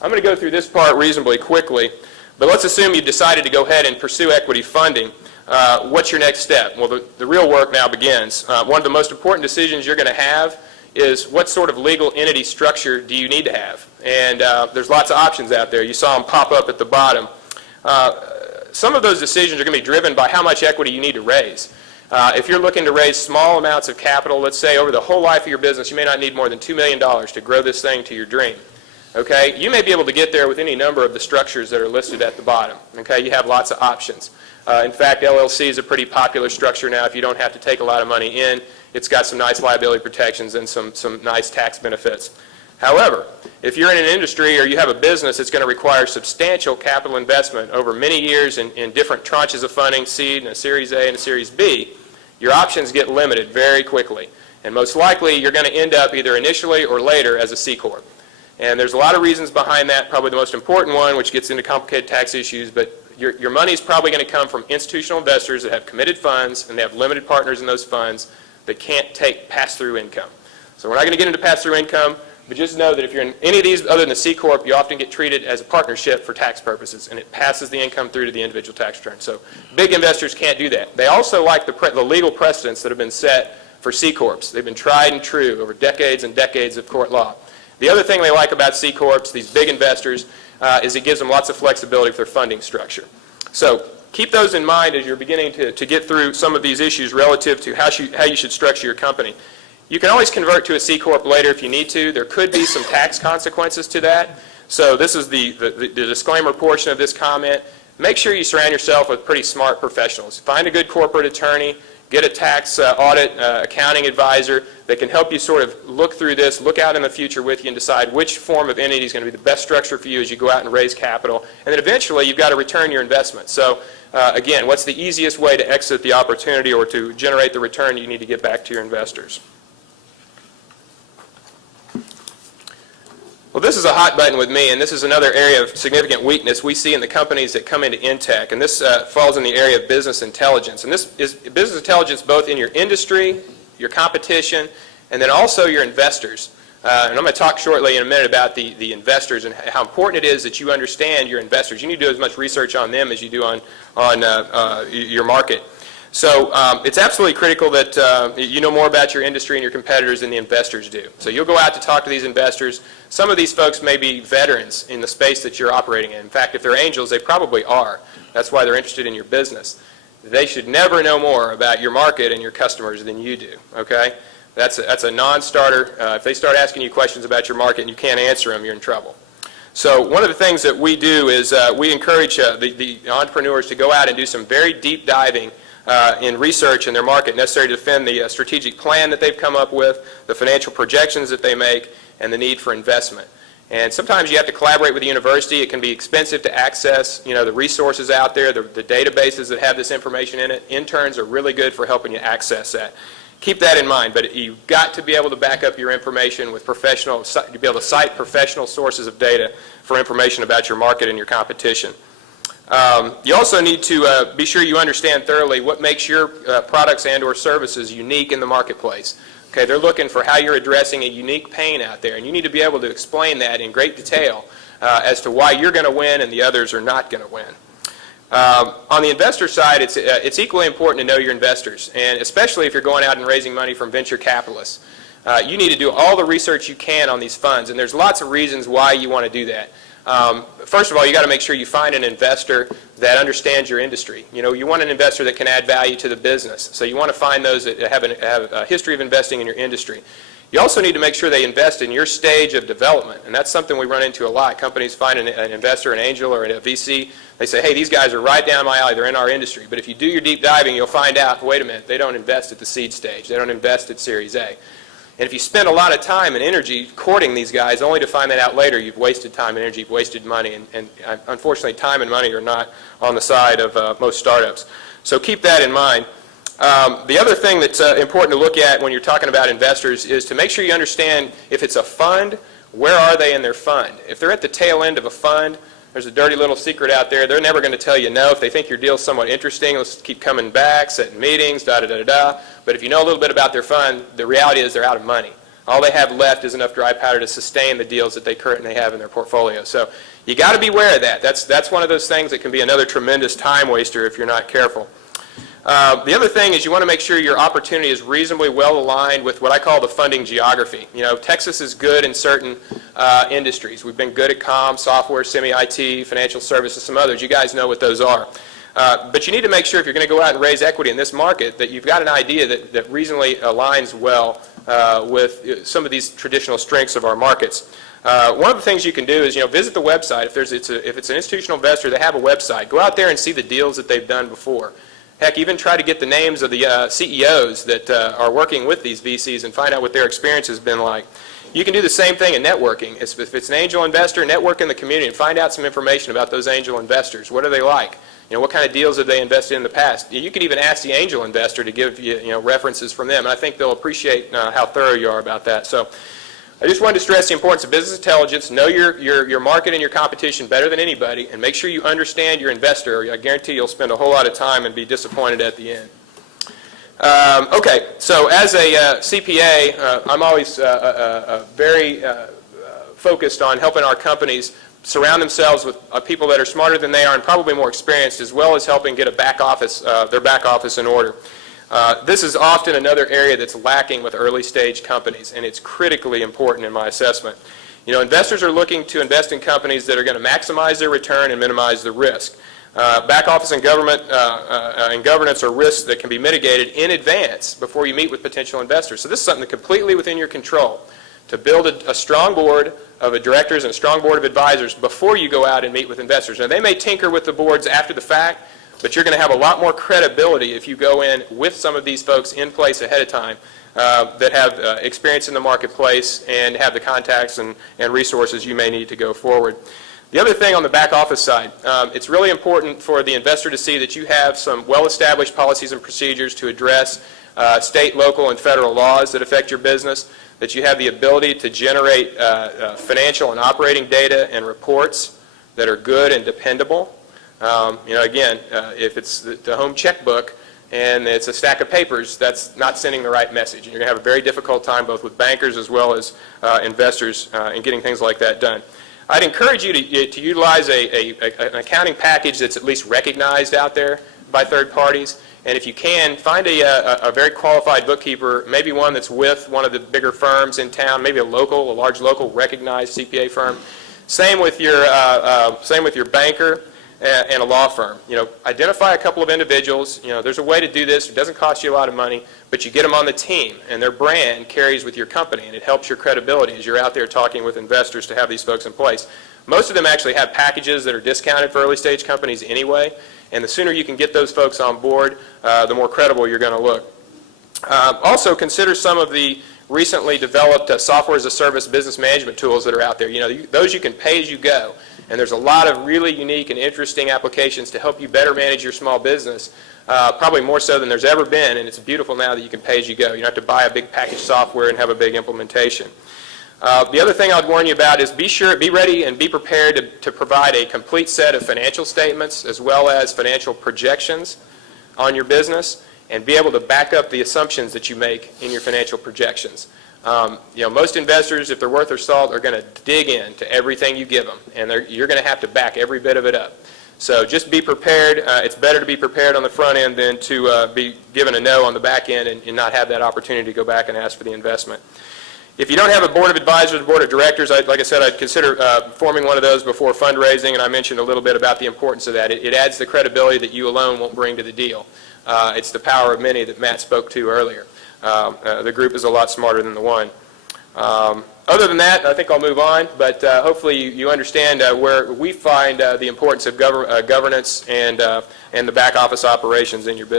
I'm going to go through this part reasonably quickly, but let's assume you've decided to go ahead and pursue equity funding. What's your next step? Well, the real work now begins. One of the most important decisions you're going to have is what sort of legal entity structure do you need to have? And there's lots of options out there. You saw them pop up at the bottom. Some of those decisions are going to be driven by how much equity you need to raise. If you're looking to raise small amounts of capital, let's say over the whole life of your business, you may not need more than $2 million to grow this thing to your dream. Okay? You may be able to get there with any number of the structures that are listed at the bottom. Okay? You have lots of options. In fact, LLC is a pretty popular structure now if you don't have to take a lot of money in. It's got some nice liability protections and some nice tax benefits. However, if you're in an industry or you have a business that's going to require substantial capital investment over many years in different tranches of funding, seed and a Series A and a Series B, your options get limited very quickly. And most likely you're going to end up either initially or later as a C Corp. And there's a lot of reasons behind that. Probably the most important one, which gets into complicated tax issues, but your money is probably going to come from institutional investors that have committed funds and they have limited partners in those funds that can't take pass-through income. So we're not going to get into pass-through income, but just know that if you're in any of these other than the C Corp, you often get treated as a partnership for tax purposes, and it passes the income through to the individual tax return. So big investors can't do that. They also like the legal precedents that have been set for C Corps. They've been tried and true over decades and decades of court law. The other thing they like about C Corps, these big investors, is it gives them lots of flexibility with their funding structure. So keep those in mind as you're beginning to get through some of these issues relative to how you should structure your company. You can always convert to a C Corp later if you need to. There could be some tax consequences to that. So this is the disclaimer portion of this comment. Make sure you surround yourself with pretty smart professionals. Find a good corporate attorney. Get a tax audit accounting advisor that can help you sort of look through this, look out in the future with you and decide which form of entity is going to be the best structure for you as you go out and raise capital. And then eventually you've got to return your investment. So again, what's the easiest way to exit the opportunity or to generate the return you need to get back to your investors? Well, this is a hot button with me, and this is another area of significant weakness we see in the companies that come into NTEC, and this falls in the area of business intelligence. And this is business intelligence both in your industry, your competition, and then also your investors. And I'm going to talk shortly in a minute about the investors and how important it is that you understand your investors. You need to do as much research on them as you do on your market. So it's absolutely critical that you know more about your industry and your competitors than the investors do. So you'll go out to talk to these investors. Some of these folks may be veterans in the space that you're operating in. In fact, if they're angels, they probably are. That's why they're interested in your business. They should never know more about your market and your customers than you do, okay? That's a non-starter. If they start asking you questions about your market and you can't answer them, you're in trouble. So one of the things that we do is we encourage the entrepreneurs to go out and do some very deep diving in research in their market necessary to defend the strategic plan that they've come up with, the financial projections that they make, and the need for investment. And sometimes you have to collaborate with the university. It can be expensive to access, the resources out there, the databases that have this information in it. Interns are really good for helping you access that. Keep that in mind, but you've got to be able to back up your information with professional, to be able to cite professional sources of data for information about your market and your competition. You also need to be sure you understand thoroughly what makes your products and or services unique in the marketplace. Okay, they're looking for how you're addressing a unique pain out there, and you need to be able to explain that in great detail as to why you're going to win and the others are not going to win. On the investor side, it's equally important to know your investors, and especially if you're going out and raising money from venture capitalists. You need to do all the research you can on these funds, and there's lots of reasons why you want to do that. First of all, you got to make sure you find an investor that understands your industry. You want an investor that can add value to the business. So you want to find those that have a history of investing in your industry. You also need to make sure they invest in your stage of development, and that's something we run into a lot. Companies find an investor, an angel, or a VC. They say, hey, these guys are right down my alley. They're in our industry. But if you do your deep diving, you'll find out, wait a minute, they don't invest at the seed stage. They don't invest at Series A. And if you spend a lot of time and energy courting these guys only to find that out later, you've wasted time and energy, you've wasted money, and unfortunately time and money are not on the side of most startups. So keep that in mind. The other thing that's important to look at when you're talking about investors is to make sure you understand if it's a fund, where are they in their fund? If they're at the tail end of a fund, there's a dirty little secret out there. They're never going to tell you no. If they think your deal's somewhat interesting, let's keep coming back, setting meetings, da-da-da-da-da. But if you know a little bit about their fund, the reality is they're out of money. all they have left is enough dry powder to sustain the deals that they currently have in their portfolio. So you got to be aware of that. That's one of those things that can be another tremendous time waster if you're not careful. The other thing is you want to make sure your opportunity is reasonably well aligned with what I call the funding geography. You know, Texas is good in certain industries. We've been good at comms, software, semi-IT, financial services, some others. You guys know what those are. But you need to make sure if you're going to go out and raise equity in this market that you've got an idea that reasonably aligns well with some of these traditional strengths of our markets. One of the things you can do is, visit the website. If it's an institutional investor, they have a website. Go out there and see the deals that they've done before. Heck, even try to get the names of the CEOs that are working with these VCs and find out what their experience has been like. You can do the same thing in networking. If it's an angel investor, network in the community and find out some information about those angel investors. What are they like? What kind of deals have they invested in the past? You can even ask the angel investor to give you references from them, and I think they'll appreciate how thorough you are about that. So I just wanted to stress the importance of business intelligence. Know your market and your competition better than anybody, and make sure you understand your investor, or I guarantee you'll spend a whole lot of time and be disappointed at the end. Okay, so as a CPA, I'm always very focused on helping our companies surround themselves with people that are smarter than they are and probably more experienced, as well as helping get their back office in order. This is often another area that's lacking with early stage companies, and it's critically important in my assessment. Investors are looking to invest in companies that are going to maximize their return and minimize the risk. Back office and governance are risks that can be mitigated in advance before you meet with potential investors. So this is something completely within your control, to build a strong board of directors and a strong board of advisors before you go out and meet with investors. Now, they may tinker with the boards after the fact, but you're going to have a lot more credibility if you go in with some of these folks in place ahead of time that have experience in the marketplace and have the contacts and resources you may need to go forward. The other thing on the back office side, it's really important for the investor to see that you have some well-established policies and procedures to address state, local, and federal laws that affect your business, that you have the ability to generate financial and operating data and reports that are good and dependable. Again, if it's the home checkbook and it's a stack of papers, that's not sending the right message. And you're going to have a very difficult time both with bankers as well as investors in getting things like that done. I'd encourage you to utilize an accounting package that's at least recognized out there by third parties. And if you can, find a very qualified bookkeeper, maybe one that's with one of the bigger firms in town, maybe a large local recognized CPA firm. Same with your banker and a law firm. Identify a couple of individuals. There's a way to do this. It doesn't cost you a lot of money, but you get them on the team, and their brand carries with your company, and it helps your credibility as you're out there talking with investors to have these folks in place. Most of them actually have packages that are discounted for early stage companies anyway, and the sooner you can get those folks on board, the more credible you're going to look. Also, consider some of the recently developed software as a service business management tools that are out there. Those you can pay as you go. And there's a lot of really unique and interesting applications to help you better manage your small business, probably more so than there's ever been, and it's beautiful now that you can pay as you go. You don't have to buy a big package software and have a big implementation. The other thing I'd warn you about is be ready and be prepared to provide a complete set of financial statements as well as financial projections on your business, and be able to back up the assumptions that you make in your financial projections. Most investors, if they're worth their salt, are going to dig into everything you give them, and you're going to have to back every bit of it up. So just be prepared. It's better to be prepared on the front end than to be given a no on the back end and not have that opportunity to go back and ask for the investment. If you don't have a board of advisors, a board of directors, like I said, I'd consider forming one of those before fundraising, and I mentioned a little bit about the importance of that. It adds the credibility that you alone won't bring to the deal. It's the power of many that Matt spoke to earlier. The group is a lot smarter than the one. Other than that, I think I'll move on, but hopefully you understand where we find the importance of governance and the back office operations in your business.